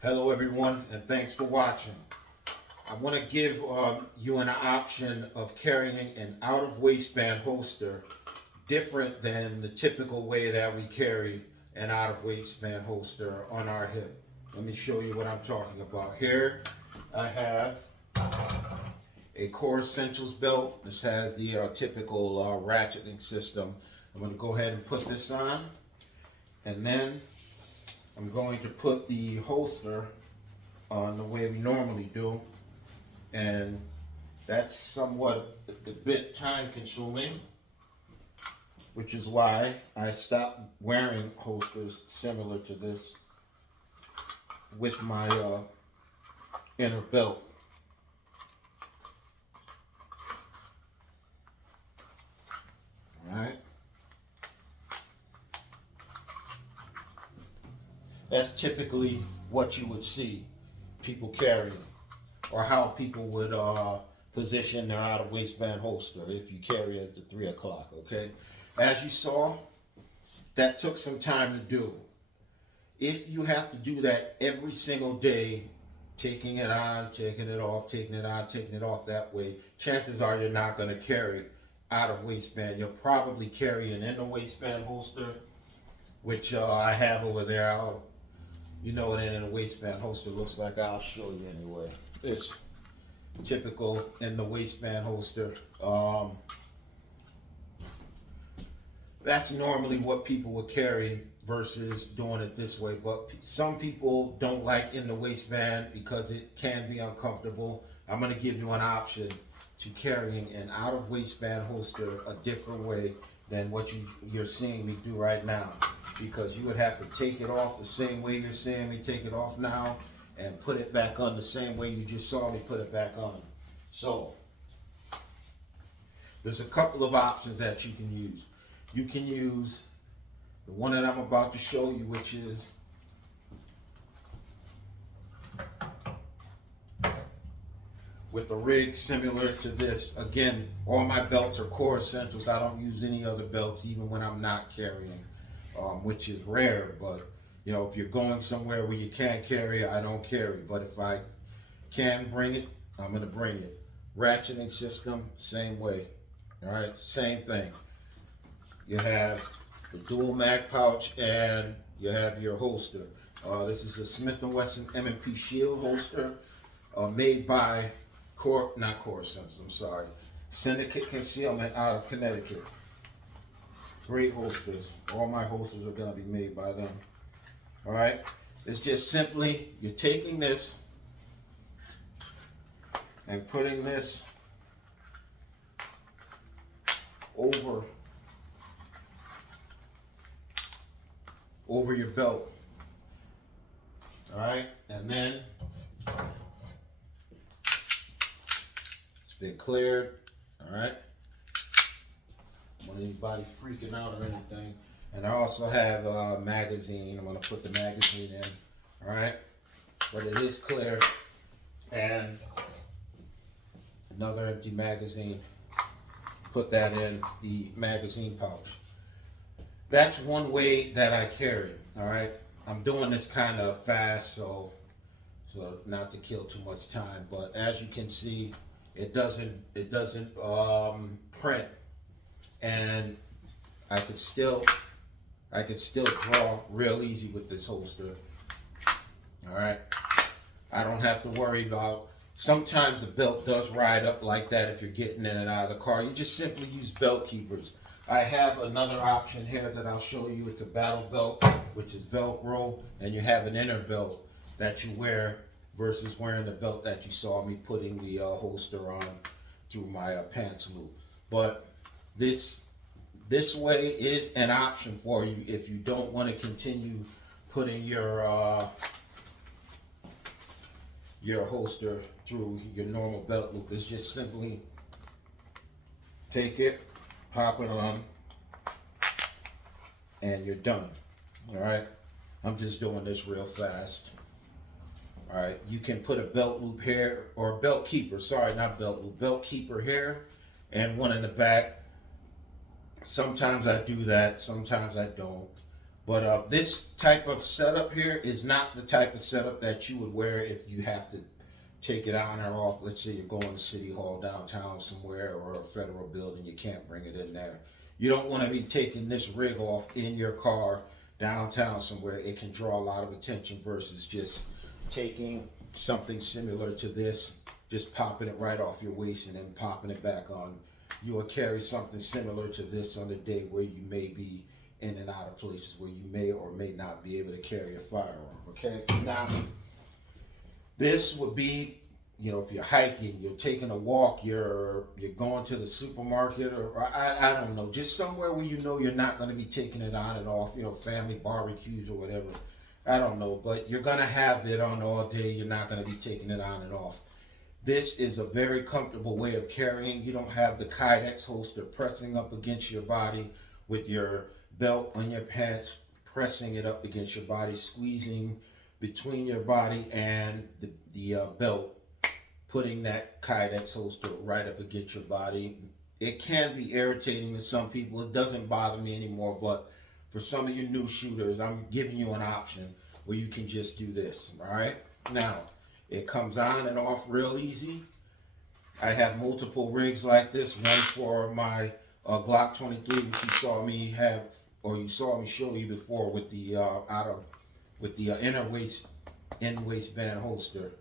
Hello everyone, and thanks for watching. I want to give you an option of carrying an out-of-waistband holster different than the typical way that we carry an out-of-waistband holster on our hip. Let me show you what I'm talking about. Here I have a Core Essentials belt. This has the typical ratcheting system. I'm going to go ahead and put this on, and then I'm going to put the holster on the way we normally do, and that's somewhat a bit time consuming, which is why I stopped wearing holsters similar to this with my inner belt. Alright, that's typically what you would see people carrying, or how people would position their out of waistband holster if you carry it at the 3 o'clock. Okay, as you saw, that took some time to do. If you have to do that every single day, taking it on, taking it off, taking it on, taking it off that way, chances are you're not going to carry out of waistband. You'll probably carry an inner waistband holster, which I have over there. You know what an inner waistband holster looks like. I'll show you anyway. This typical in the waistband holster. That's normally what people would carry versus doing it this way. But some people don't like in the waistband because it can be uncomfortable. I'm going to give you an option to carrying an out of waistband holster a different way than what you're seeing me do right now, because you would have to take it off the same way you're seeing me take it off now and put it back on the same way you just saw me put it back on. So there's a couple of options that you can use. You can use the one that I'm about to show you, which is with a rig similar to this. Again, all my belts are Core Essentials. I don't use any other belts even when I'm not carrying, which is rare. But you know, if you're going somewhere where you can't carry, I don't carry. But if I can bring it, I'm going to bring it. Ratcheting system, same way. All right, same thing. You have the dual mag pouch and you have your holster. This is a Smith & Wesson M&P Shield holster, made by not Core Essentials, I'm sorry, Syndicate Concealment out of Connecticut. Great holsters. All my holsters are going to be made by them. All right, it's just simply you're taking this and putting this over your belt. All right, and then it's been cleared. All right, I don't want anybody freaking out or anything. And I also have a magazine. I'm going to put the magazine in. All right, but it is clear. And another empty magazine. Put that in the magazine pouch. That's one way that I carry. All right, I'm doing this kind of fast, so not to kill too much time. But as you can see, it doesn't print, and I could still draw real easy with this holster. All right, I don't have to worry about. Sometimes the belt does ride up like that if you're getting in and out of the car. You just simply use belt keepers. I have another option here that I'll show you. It's a battle belt, which is Velcro, and you have an inner belt that you wear versus wearing the belt that you saw me putting the holster on through my pants loop. But this way is an option for you if you don't want to continue putting your holster through your normal belt loop. It's just simply take it, pop it on, and you're done. All right, I'm just doing this real fast. All right, you can put a belt loop here, or a belt keeper, sorry, not belt loop, belt keeper here and one in the back. Sometimes I do that, sometimes I don't. But this type of setup here is not the type of setup that you would wear if you have to take it on or off. Let's say you're going to City Hall downtown somewhere or a federal building, you can't bring it in there. You don't want to be taking this rig off in your car downtown somewhere. It can draw a lot of attention versus just taking something similar to this, just popping it right off your waist and then popping it back on. You will carry something similar to this on the day where you may be in and out of places where you may or may not be able to carry a firearm, okay? Now, this would be, you know, if you're hiking, you're taking a walk, you're going to the supermarket, or I don't know, just somewhere where you know you're not going to be taking it on and off, you know, family barbecues or whatever. I don't know, but you're going to have it on all day. You're not going to be taking it on and off. This is a very comfortable way of carrying. You don't have the Kydex holster pressing up against your body with your belt on your pants, pressing it up against your body, squeezing between your body and the belt, putting that Kydex holster right up against your body. It can be irritating to some people. It doesn't bother me anymore, but for some of you new shooters, I'm giving you an option where you can just do this, all right? Now, it comes on and off real easy. I have multiple rigs like this, one for my Glock 23, which you saw me have, or you saw me show you before with the inner waistband holster.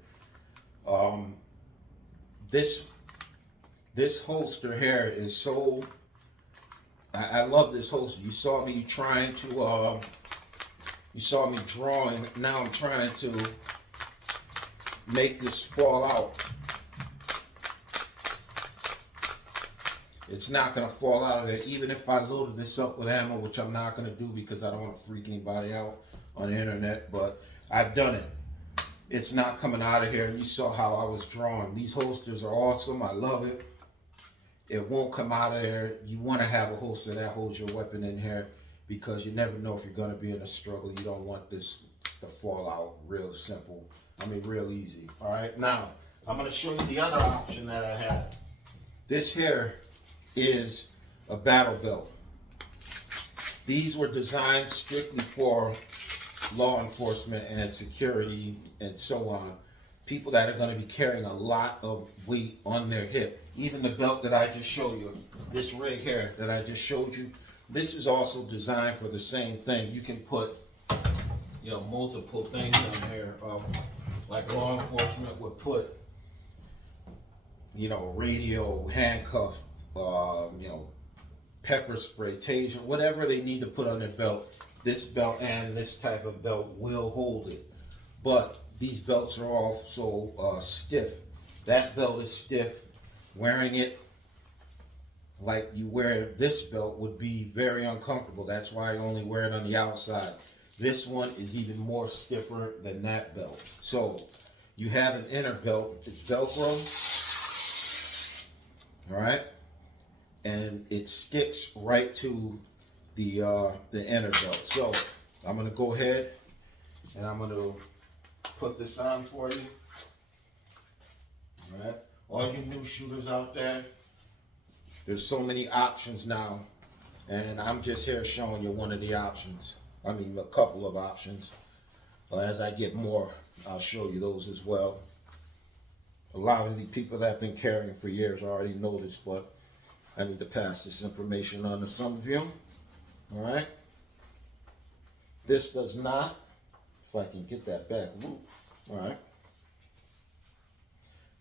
This holster here is so, I love this holster. You saw me trying to, you saw me drawing. Now I'm trying to make this fall out. It's not going to fall out of there, even if I loaded this up with ammo, which I'm not going to do because I don't want to freak anybody out on the internet, but I've done it. It's not coming out of here. You saw how I was drawing. These holsters are awesome. I love it. It won't come out of there. You want to have a holster that holds your weapon in here because you never know if you're going to be in a struggle. You don't want this to fall out real simple. I mean, real easy. All right. Now, I'm going to show you the other option that I have. This here is a battle belt. These were designed strictly for law enforcement and security and so on. People that are going to be carrying a lot of weight on their hip. Even the belt that I just showed you, this rig here that I just showed you, this is also designed for the same thing. You can put, you know, multiple things on here. Like law enforcement would put, you know, radio, handcuff, you know, pepper spray, taser, whatever they need to put on their belt. This belt and this type of belt will hold it. But these belts are all so stiff. That belt is stiff. Wearing it like you wear this belt would be very uncomfortable. That's why I only wear it on the outside. This one is even more stiffer than that belt. So you have an inner belt. It's Velcro. All right. And it sticks right to the inner belt. So I'm going to go ahead and I'm going to put this on for you. All right. All you new shooters out there, there's so many options now, and I'm just here showing you one of the options. I mean, a couple of options. As I get more, I'll show you those as well. A lot of the people that have been carrying for years already know this, but I need to pass this information on to some of you. All right. This does not, if I can get that back. Ooh. All right.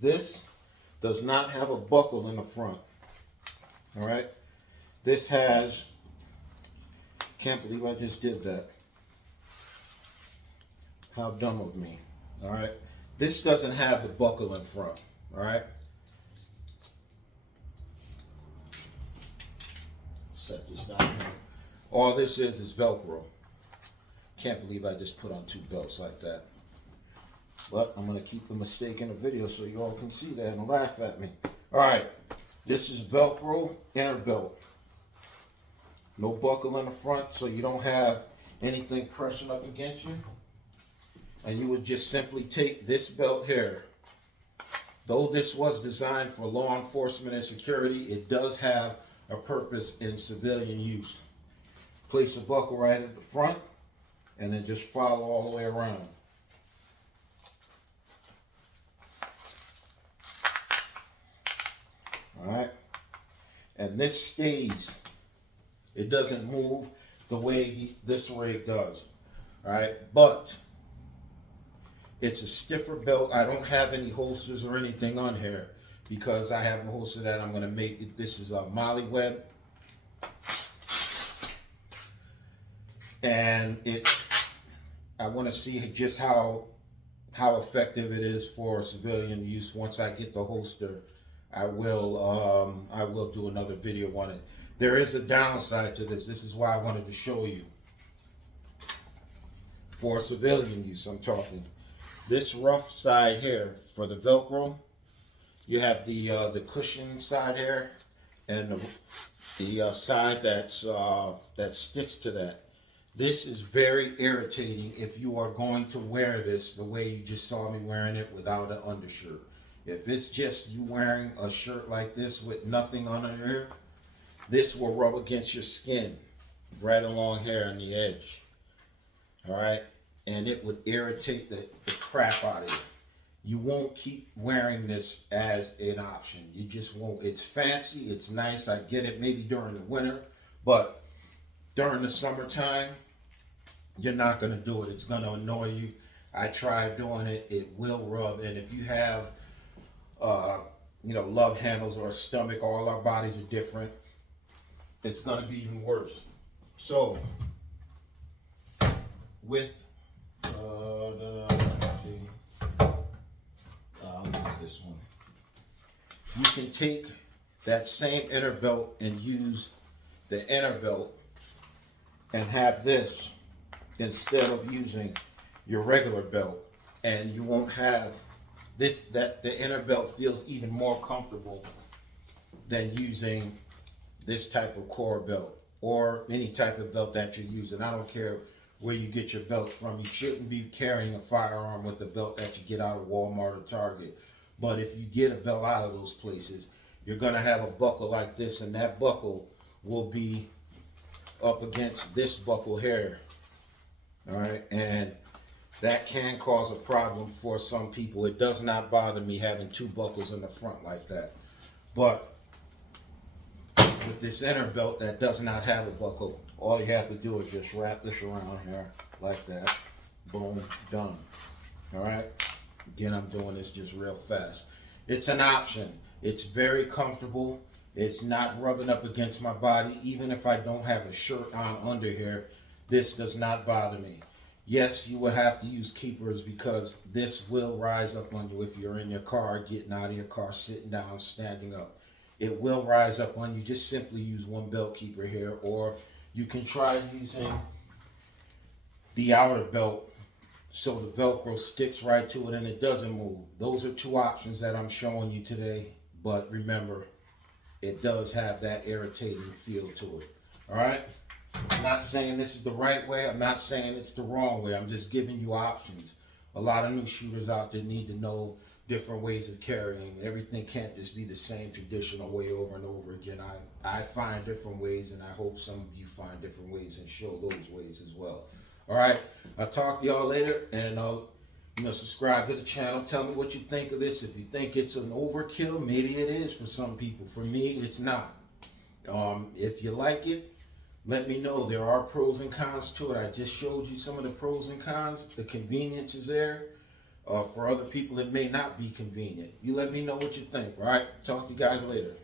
This does not have a buckle in the front. All right. This has, can't believe I just did that. How dumb of me. All right. This doesn't have the buckle in front. All right. Set this down here. All this is Velcro. Can't believe I just put on two belts like that. But I'm going to keep the mistake in the video so you all can see that and laugh at me. All right. This is Velcro inner belt. No buckle in the front, so you don't have anything pressing up against you. And you would just simply take this belt here. Though this was designed for law enforcement and security, it does have a purpose in civilian use. Place the buckle right at the front. and then just follow all the way around. All right, and this stays. It doesn't move the way this rig does. All right, but it's a stiffer belt. I don't have any holsters or anything on here because I have a holster that I'm going to make it. This is a Molly Web, and I want to see just how effective it is for civilian use. Once I get the holster, I will do another video on it. There is a downside to this. This is why I wanted to show you. For civilian use, I'm talking. This rough side here for the Velcro, you have the cushion side here, and the side that sticks to that. This is very irritating if you are going to wear this the way you just saw me wearing it without an undershirt. If it's just you wearing a shirt like this with nothing under here, this will rub against your skin right along here on the edge. All right, and it would irritate the crap out of you. You won't keep wearing this as an option. You just won't. It's fancy, it's nice, I get it maybe during the winter, but during the summertime, you're not gonna do it. It's gonna annoy you. I tried doing it, it will rub, and if you have love handles or a stomach, all our bodies are different, it's gonna be even worse. So, with let's see, I'll use this one. You can take that same inner belt and use the inner belt and have this instead of using your regular belt, and you won't have this. That the inner belt feels even more comfortable than using this type of core belt or any type of belt that you're using. I don't care where you get your belt from. You shouldn't be carrying a firearm with the belt that you get out of Walmart or Target. But if you get a belt out of those places, you're gonna have a buckle like this, and that buckle will be up against this buckle here. All right, and that can cause a problem for some people. It does not bother me having two buckles in the front like that. But with this inner belt that does not have a buckle, all you have to do is just wrap this around here like that. Boom, done. All right, again, I'm doing this just real fast. It's an option. It's very comfortable. It's not rubbing up against my body. Even if I don't have a shirt on under here, this does not bother me. Yes, you will have to use keepers because this will rise up on you if you're in your car, getting out of your car, sitting down, standing up. It will rise up on you. Just simply use one belt keeper here, or you can try using the outer belt so the Velcro sticks right to it and it doesn't move. Those are two options that I'm showing you today, but remember, it does have that irritating feel to it. All right? I'm not saying this is the right way. I'm not saying it's the wrong way. I'm just giving you options. A lot of new shooters out there need to know different ways of carrying. Everything can't just be the same traditional way over and over again. I find different ways, and I hope some of you find different ways and show those ways as well. All right, I'll talk to y'all later, and subscribe to the channel. Tell me what you think of this. If you think it's an overkill, maybe it is for some people. For me, it's not. If you like it, let me know. There are pros and cons to it. I just showed you some of the pros and cons. The convenience is there. For other people, it may not be convenient. You let me know what you think, all right? Talk to you guys later.